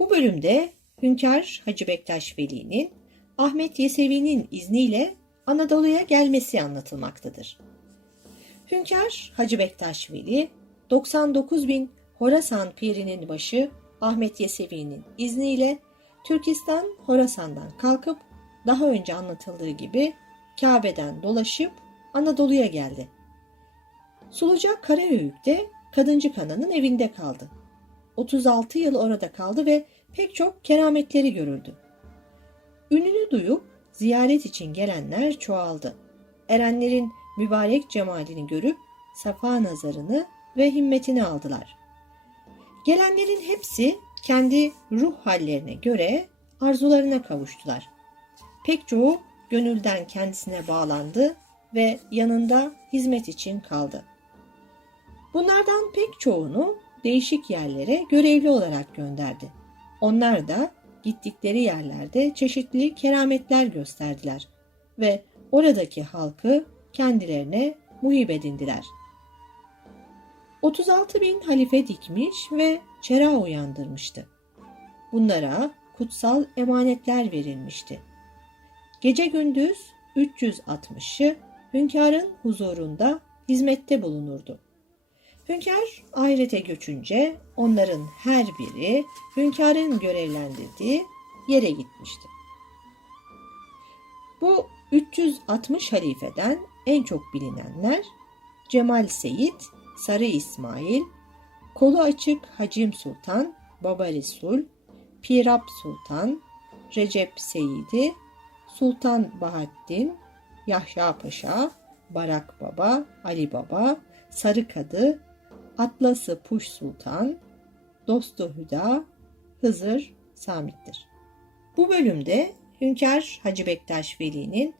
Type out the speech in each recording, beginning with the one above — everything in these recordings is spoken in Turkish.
Bu bölümde Hünkar Hacı Bektaş Veli'nin Ahmet Yesevi'nin izniyle Anadolu'ya gelmesi anlatılmaktadır. Hünkar Hacı Bektaş Veli 99 bin Horasan pirinin başı Ahmet Yesevi'nin izniyle Türkistan Horasan'dan kalkıp daha önce anlatıldığı gibi Kabe'den dolaşıp Anadolu'ya geldi. Suluca Karaöğük'te Kadıncı Kana'nın evinde kaldı. 36 yıl orada kaldı ve pek çok kerametleri görüldü. Ününü duyup ziyaret için gelenler çoğaldı. Erenlerin mübarek cemalini görüp safa nazarını ve himmetini aldılar. Gelenlerin hepsi kendi ruh hallerine göre arzularına kavuştular. Pek çoğu gönülden kendisine bağlandı ve yanında hizmet için kaldı. Bunlardan pek çoğunu değişik yerlere görevli olarak gönderdi. Onlar da gittikleri yerlerde çeşitli kerametler gösterdiler ve oradaki halkı kendilerine muhib edindiler. 36 bin halife dikmiş ve çera uyandırmıştı. Bunlara kutsal emanetler verilmişti. Gece gündüz 360'ı hünkârın huzurunda hizmette bulunurdu. Hünkâr ahirete göçünce onların her biri hünkârın görevlendirdiği yere gitmişti. Bu 360 halifeden en çok bilinenler Cemal Seyit, Sarı İsmail, Kolu Açık Hacim Sultan, Baba Resul, Pirap Sultan, Recep Seyidi, Sultan Bahattin, Yahya Paşa, Barak Baba, Ali Baba, Sarı Kadı, Atlası Puş Sultan, Dostu Hüda, Hızır Samit'tir. Bu bölümde Hünkar Hacı Bektaş Veli'nin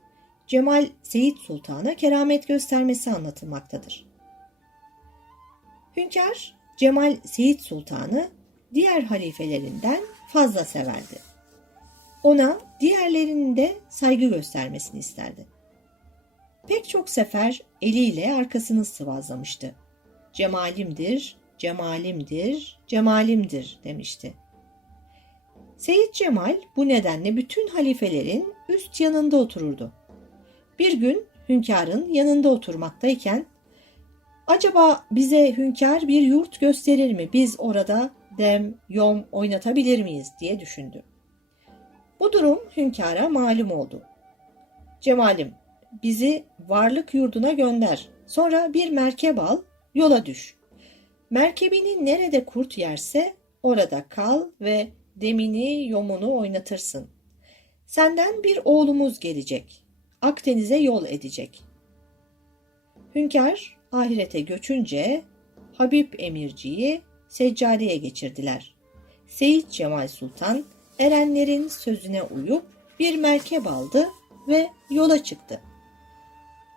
Cemal Seyit Sultan'a keramet göstermesi anlatılmaktadır. Hünkar Cemal Seyit Sultan'ı diğer halifelerinden fazla severdi. Ona diğerlerinin de saygı göstermesini isterdi. Pek çok sefer eliyle arkasını sıvazlamıştı. Cemalimdir, cemalimdir, cemalimdir demişti. Seyit Cemal bu nedenle bütün halifelerin üst yanında otururdu. Bir gün hünkârın yanında oturmaktayken acaba bize hünkâr bir yurt gösterir mi biz orada dem, yom oynatabilir miyiz diye düşündü. Bu durum hünkâra malum oldu. Cemalim bizi varlık yurduna gönder. Sonra bir merkep al, yola düş. Merkebini nerede kurt yerse orada kal ve demini yomunu oynatırsın. Senden bir oğlumuz gelecek. Akdeniz'e yol edecek. Hünkâr ahirete göçünce Habib Emirci'yi seccadeye geçirdiler. Seyit Cemal Sultan erenlerin sözüne uyup bir merkep aldı ve yola çıktı.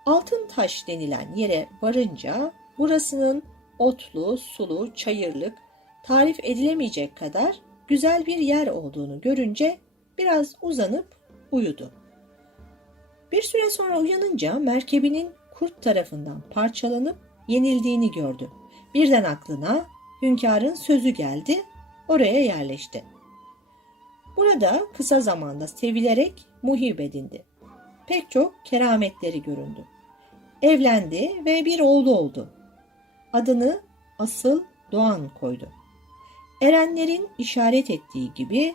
Altın taş denilen yere varınca burasının otlu, sulu, çayırlık, tarif edilemeyecek kadar güzel bir yer olduğunu görünce biraz uzanıp uyudu. Bir süre sonra uyanınca merkebinin kurt tarafından parçalanıp yenildiğini gördü. Birden aklına hünkârın sözü geldi, oraya yerleşti. Burada kısa zamanda sevilerek muhib edindi. Pek çok kerametleri göründü. Evlendi ve bir oğlu oldu. Adını Asıl Doğan koydu. Erenlerin işaret ettiği gibi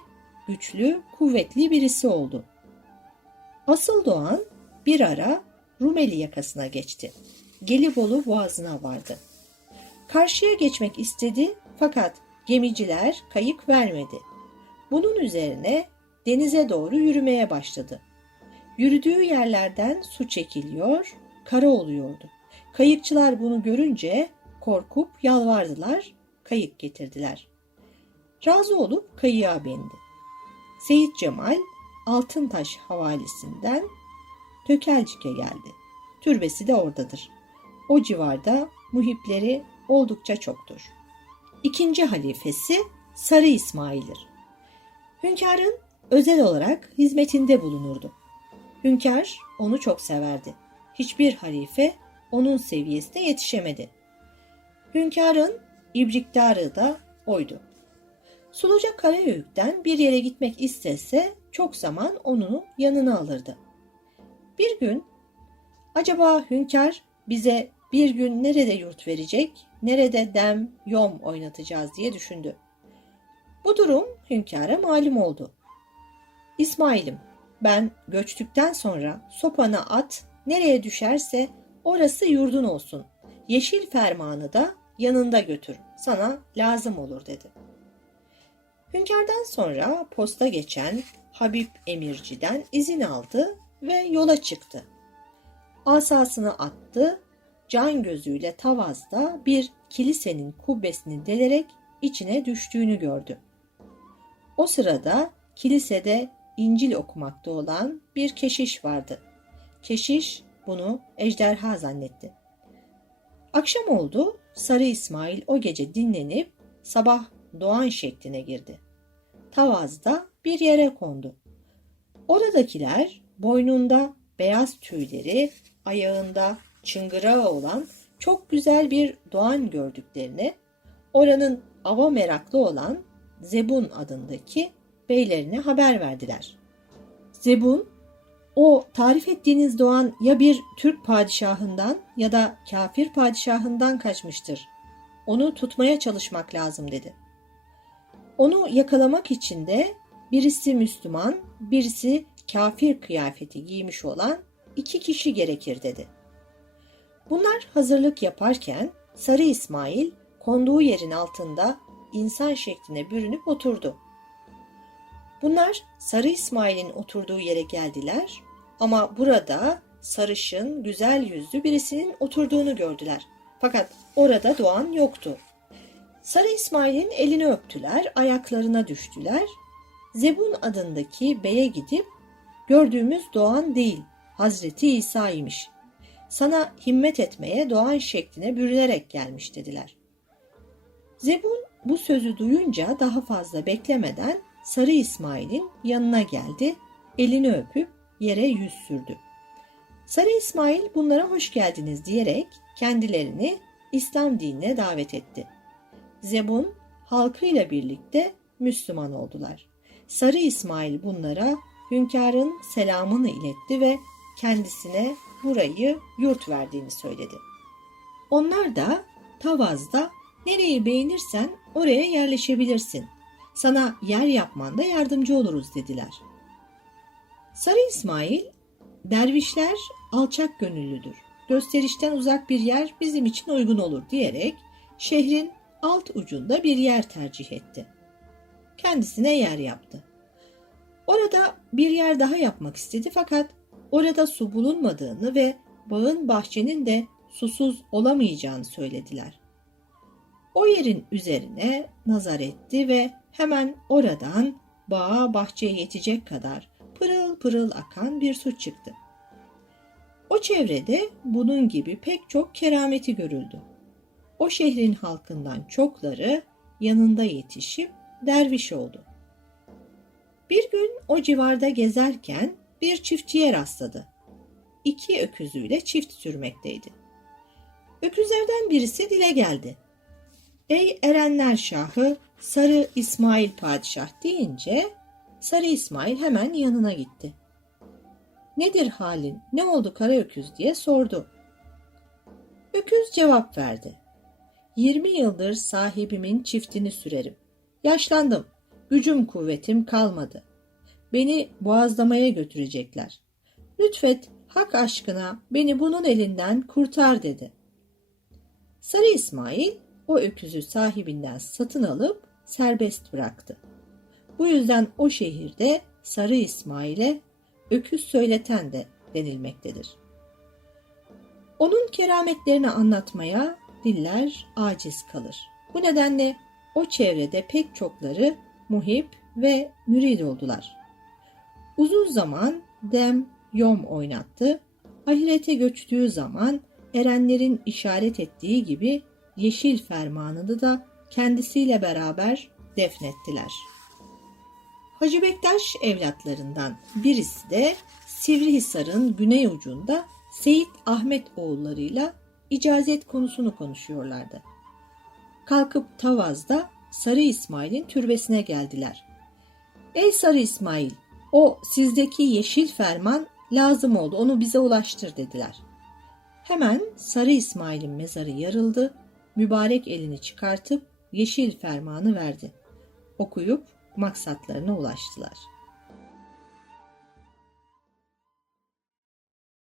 güçlü, kuvvetli birisi oldu. Asıl Doğan bir ara Rumeli yakasına geçti. Gelibolu boğazına vardı. Karşıya geçmek istedi fakat gemiciler kayık vermedi. Bunun üzerine denize doğru yürümeye başladı. Yürüdüğü yerlerden su çekiliyor, kara oluyordu. Kayıkçılar bunu görünce korkup yalvardılar, kayık getirdiler. Razı olup kayığa bindi. Seyit Cemal Altıntaş havalisinden Tökelcik'e geldi. Türbesi de oradadır. O civarda muhipleri oldukça çoktur. İkinci halifesi Sarı İsmail'dir. Hünkârın özel olarak hizmetinde bulunurdu. Hünkâr onu çok severdi. Hiçbir halife onun seviyesine yetişemedi. Hünkârın ibriktarı da oydu. Suluca Karayüzük'ten bir yere gitmek istese çok zaman onu yanına alırdı. Bir gün acaba hünkâr bize bir gün nerede yurt verecek, nerede dem, yom oynatacağız diye düşündü. Bu durum hünkâra malum oldu. İsmail'im ben göçtükten sonra sopanı at, nereye düşerse orası yurdun olsun. Yeşil fermanı da yanında götür, sana lazım olur dedi. Hünkârdan sonra posta geçen Habib Emirci'den izin aldı ve yola çıktı. Asasını attı, can gözüyle Tavaz'da bir kilisenin kubbesini delerek içine düştüğünü gördü. O sırada kilisede İncil okumakta olan bir keşiş vardı. Keşiş bunu ejderha zannetti. Akşam oldu, Sarı İsmail o gece dinlenip sabah doğan şekline girdi. Tavazda bir yere kondu. Oradakiler boynunda beyaz tüyleri, ayağında çıngırağı olan çok güzel bir doğan gördüklerini, oranın ava meraklı olan Zebun adındaki beylerine haber verdiler. Zebun, o tarif ettiğiniz doğan ya bir Türk padişahından ya da kafir padişahından kaçmıştır. Onu tutmaya çalışmak lazım dedi. Onu yakalamak için de birisi Müslüman, birisi kafir kıyafeti giymiş olan iki kişi gerekir dedi. Bunlar hazırlık yaparken Sarı İsmail konduğu yerin altında insan şekline bürünüp oturdu. Bunlar Sarı İsmail'in oturduğu yere geldiler ama burada sarışın, güzel yüzlü birisinin oturduğunu gördüler. Fakat orada Doğan yoktu. Sarı İsmail'in elini öptüler, ayaklarına düştüler. Zebun adındaki beye gidip gördüğümüz Doğan değil, Hazreti İsa'ymış. Sana himmet etmeye Doğan şekline bürünerek gelmiş dediler. Zebun bu sözü duyunca daha fazla beklemeden Sarı İsmail'in yanına geldi, elini öpüp yere yüz sürdü. Sarı İsmail bunlara hoş geldiniz diyerek kendilerini İslam dinine davet etti. Zebun halkıyla birlikte Müslüman oldular. Sarı İsmail bunlara hünkârın selamını iletti ve kendisine burayı yurt verdiğini söyledi. Onlar da Tavaz'da nereyi beğenirsen oraya yerleşebilirsin. Sana yer yapmanda yardımcı oluruz dediler. Sarı İsmail, dervişler alçak gönüllüdür. Gösterişten uzak bir yer bizim için uygun olur diyerek şehrin alt ucunda bir yer tercih etti. Kendisine yer yaptı. Orada bir yer daha yapmak istedi fakat orada su bulunmadığını ve bağın bahçenin de susuz olamayacağını söylediler. O yerin üzerine nazar etti ve hemen oradan bağa bahçeye yetecek kadar pırıl akan bir su çıktı. O çevrede bunun gibi pek çok kerameti görüldü. O şehrin halkından çokları yanında yetişip derviş oldu. Bir gün o civarda gezerken bir çiftçiye rastladı. İki öküzüyle çift sürmekteydi. Öküzlerden birisi dile geldi. Ey Erenler Şahı Sarı İsmail Padişah deyince Sarı İsmail hemen yanına gitti. Nedir halin, ne oldu kara öküz diye sordu. Öküz cevap verdi. 20 yıldır sahibimin çiftini sürerim. Yaşlandım, gücüm kuvvetim kalmadı. Beni boğazlamaya götürecekler. Lütfet hak aşkına beni bunun elinden kurtar dedi. Sarı İsmail o öküzü sahibinden satın alıp serbest bıraktı. Bu yüzden o şehirde Sarı İsmail'e öküz söyleten de denilmektedir. Onun kerametlerini anlatmaya diller aciz kalır. Bu nedenle o çevrede pek çokları muhip ve mürid oldular. Uzun zaman dem, yom oynattı. Ahirete göçtüğü zaman erenlerin işaret ettiği gibi yeşil fermanını da kendisiyle beraber defnettiler. Hacı Bektaş evlatlarından birisi de Sivrihisar'ın güney ucunda Seyit Ahmet oğullarıyla icazet konusunu konuşuyorlardı. Kalkıp Tavaz'da Sarı İsmail'in türbesine geldiler. Ey Sarı İsmail, o sizdeki yeşil ferman lazım oldu, onu bize ulaştır dediler. Hemen Sarı İsmail'in mezarı yarıldı, mübarek elini çıkartıp yeşil fermanı verdi. Okuyup maksatlarına ulaştılar.''